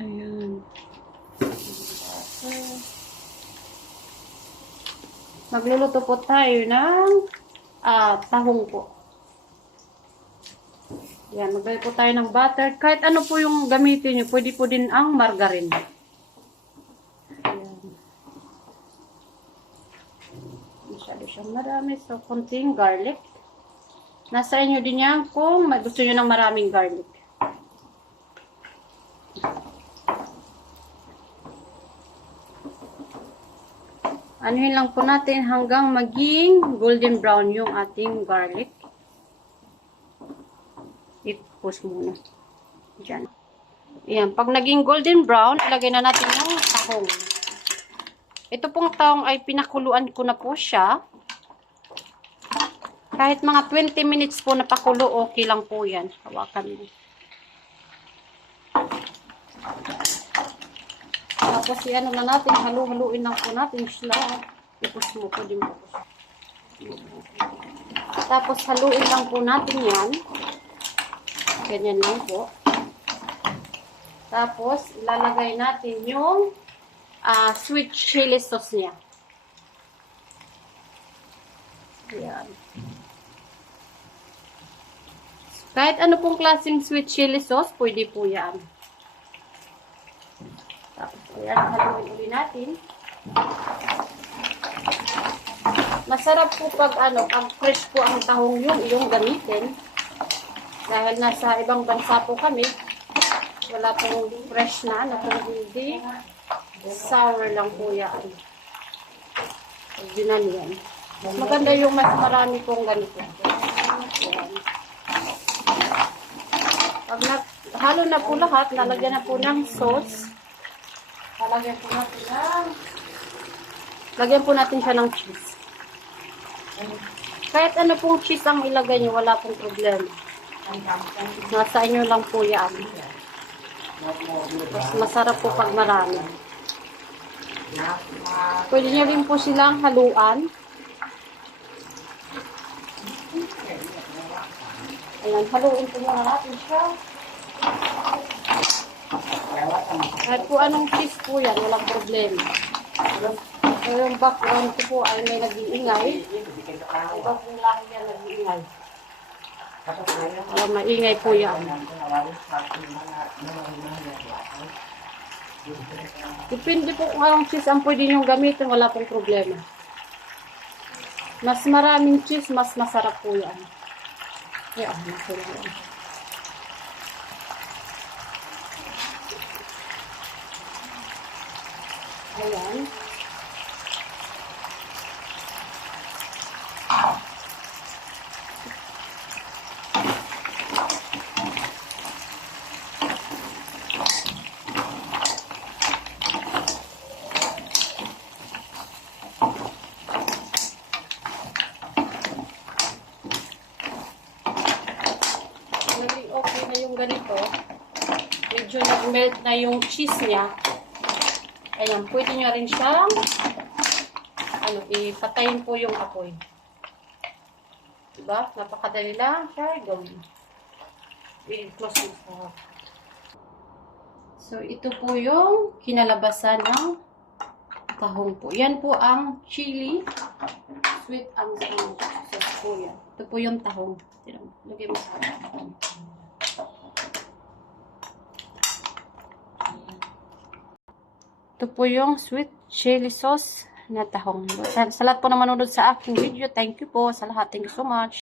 Ayan. Magluluto po tayo ng tahong po. Ayan, maglagay po tayo ng butter. Kahit ano po yung gamitin nyo, pwede po din ang margarine. Ayan. Masyado siyang marami. So, konting garlic. Nasa inyo din yan kung gusto nyo ng maraming garlic. Anuhin lang po natin hanggang maging golden brown yung ating garlic. I-push muna. Diyan. Ayan. Pag naging golden brown, ilagay na natin yung tahong. Ito pong tahong ay pinakuluan ko na po siya. Kahit mga 20 minutes po na pakulo, okay lang po yan. Hawakan mo. Tapos ano na natin, halu-haluin lang po natin sila. I-push mo po din po. Tapos haluin lang po natin yan. Ganyan lang po. Tapos ilalagay natin yung sweet chili sauce niya. Ayan. Kahit ano pong klaseng sweet chili sauce, pwede po yan. Tapos, ayan, haluin ulit natin. Masarap po pag pag fresh po ang tahong yung gamitin. Dahil nasa ibang bansa po kami, wala pong fresh na, hindi sour lang po yan. Original yan. Mas maganda yung mas marami pong ganito. Ayan. Pag halo na po lahat, nalagyan na po ng sauce. Lagyan po natin siya ng cheese. Kahit ano pong cheese ang ilagay nyo, wala pong problema. Nasa inyo lang po yan. Mas masarap po pag marami. Pwede nyo rin po silang haluan. Ayan, haluin po muna natin siya. Kahit po anong cheese po yan, walang problema. So, yung background ko po ay may nag-iingay. Ibang po lang yan nag-iingay. Maingay po yan. Depende po kung anong cheese ang pwede nyo gamitin, wala pong problema. Mas maraming cheese, mas masarap po yan. Ayan, masarap yan. Ayan. Naging okay na yung ganito. Medyo nag-melt na yung cheese niya. Ayan, pwede nyo rin siyang ipatayin po yung apoy. Diba? Napakadali lang siya gawin. I-close mo. So, ito po yung kinalabasan ng tahong po. Yan po ang chili. Sweet and sour sauce po yan. Ito po yung tahong. Lagay mo sa tahong. Ito po yung sweet chili sauce na tahong. Sa lahat po na manonood sa aking video, thank you po sa lahat. Thank you so much.